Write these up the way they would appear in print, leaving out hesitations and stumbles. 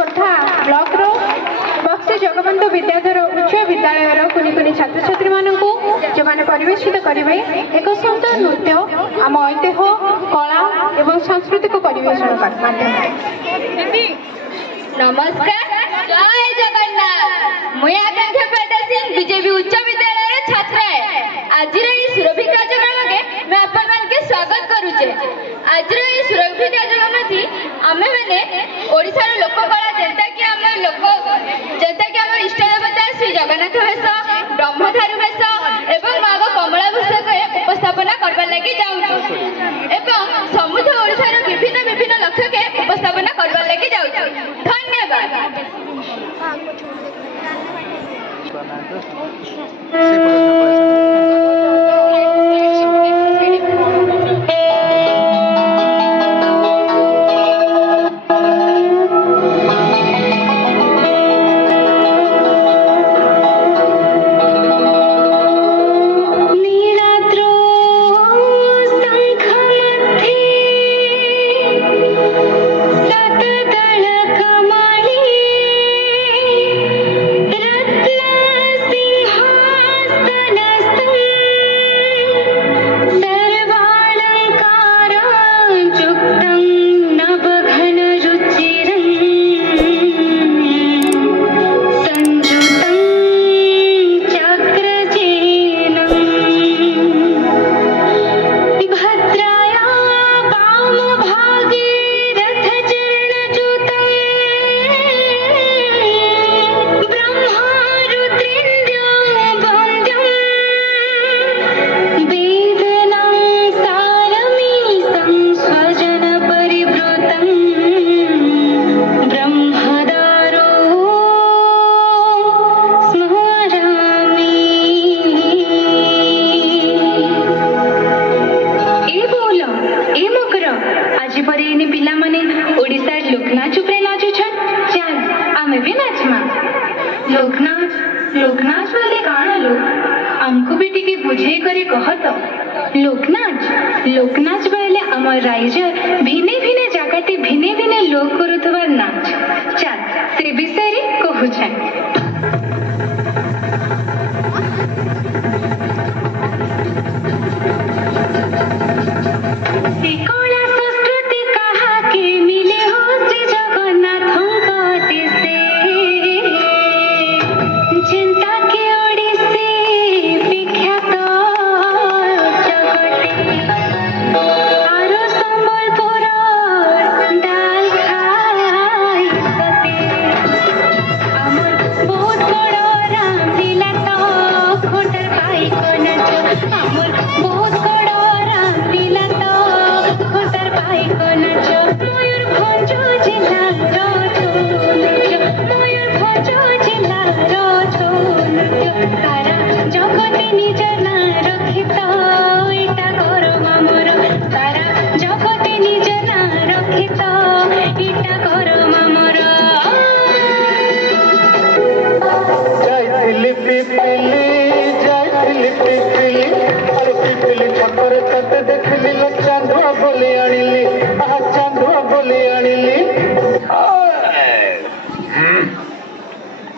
Khordha block रो बक्सी जगबंधु विद्याधर उच्च विद्यालय कुनि कुनि छात्र छात्री मानकु जो माने परिवेशित करिवे एक सुंदर नृत्य आम ऐतिह्य कला एवं सांस्कृतिक परिवेशन माध्यम। नमस्कार, जय जगन्नाथ। मुई आकांक्षा पेटा सिंह बीजेपी उच्च विद्यालय छात्र है। आज सुरभि कार्यक्रम के मैं अपन मान के स्वागत करूचे। आज सुरभि कार्यक्रम थी आमे मैंने ओडिसा रो लोक कला जेंता कि आम इष्ट देवता श्री जगन्नाथ वेश ब्रह्मधारी वेश एवं माँ कमला वेश उपस्थापना करबार लगी जाऊँ एवं समृद्ध ओडिसा रो विभिन्न विभिन्न लक्ष्य के उपस्थापना करबार लगी जाऊँ। धन्यवाद। लोकनाच बोले आम राज्य भिने भिने जगह भिने भिने लोक करुवा नाच चल से विषय कहूँ।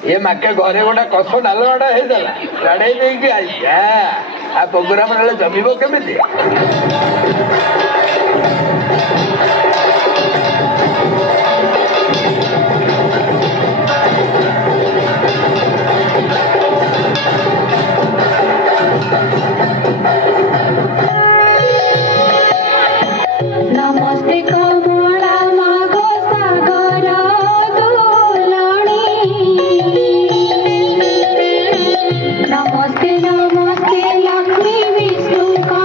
ये माके घरे गोटे कष डालमाटा होता लड़ाई देकी आ प्रोग्राम जमीब केमी नमस्ते नमस्ते लक्ष्मी विष्णु का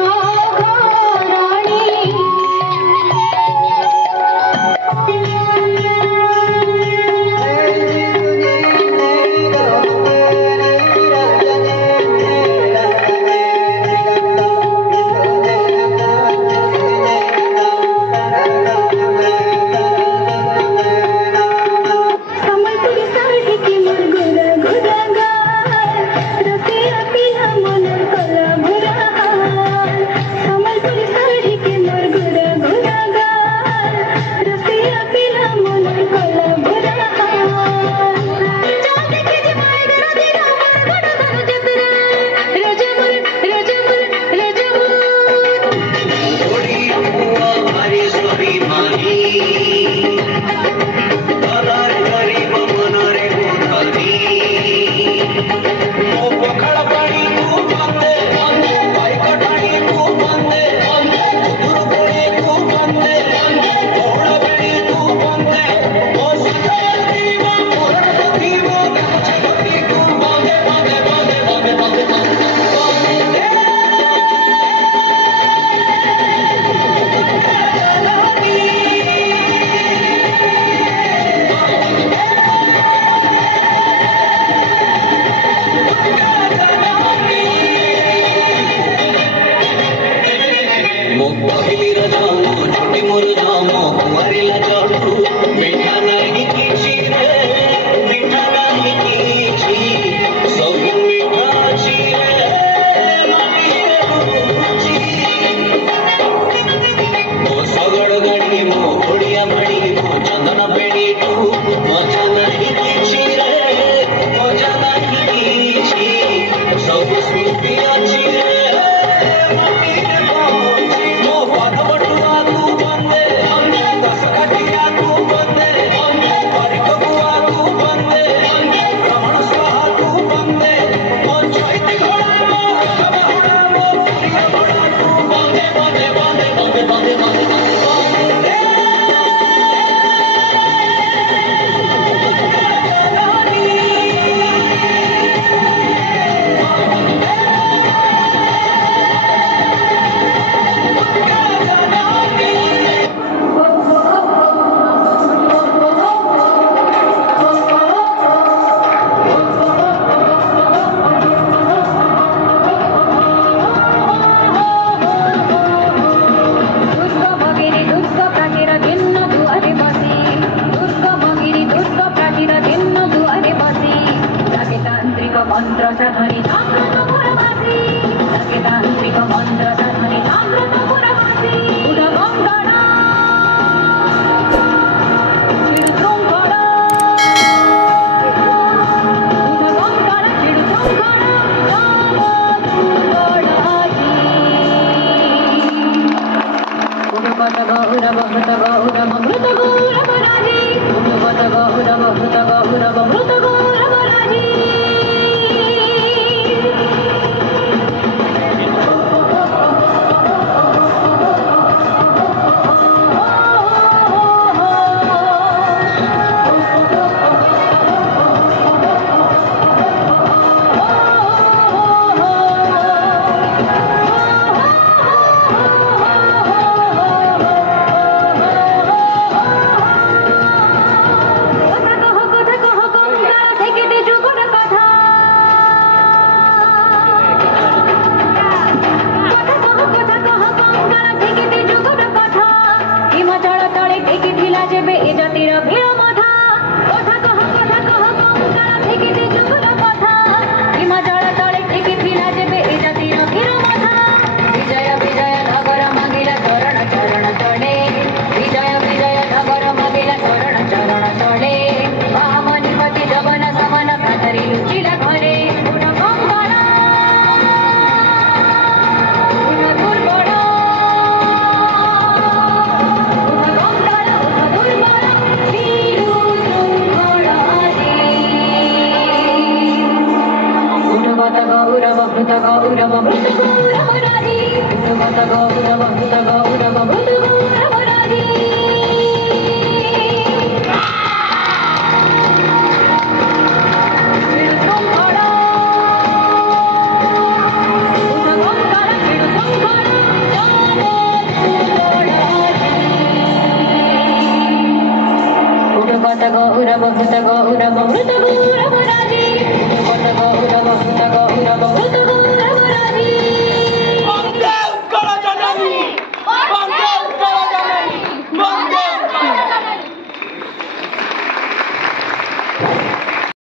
সাধনে জাগ্রত পুরবাসী লাগে তান্ত্রিক মন্ত্র সাধনে জাগ্রত পুরবাসী উদগঙ্গড়া চিরুশৃঙ্খলা উদগঙ্গড়া চিরুশৃঙ্খলা উদগত গৌরব হৃত গৌরব মৃত গৌরব রাজি উদগত গৌরব হৃত গৌরব মৃত গৌরব রাজি गौरव मृत गौरव मृत गौरव राजी उदगत गौरव मृत गौरव मृत गौरव राजी चिरशृंखला उदगंगड़ चिरशृंखला उदगत गौरव मृत गौरव मृत गौरव राजी उदगत गौरव मृत गौरव मृत गौरव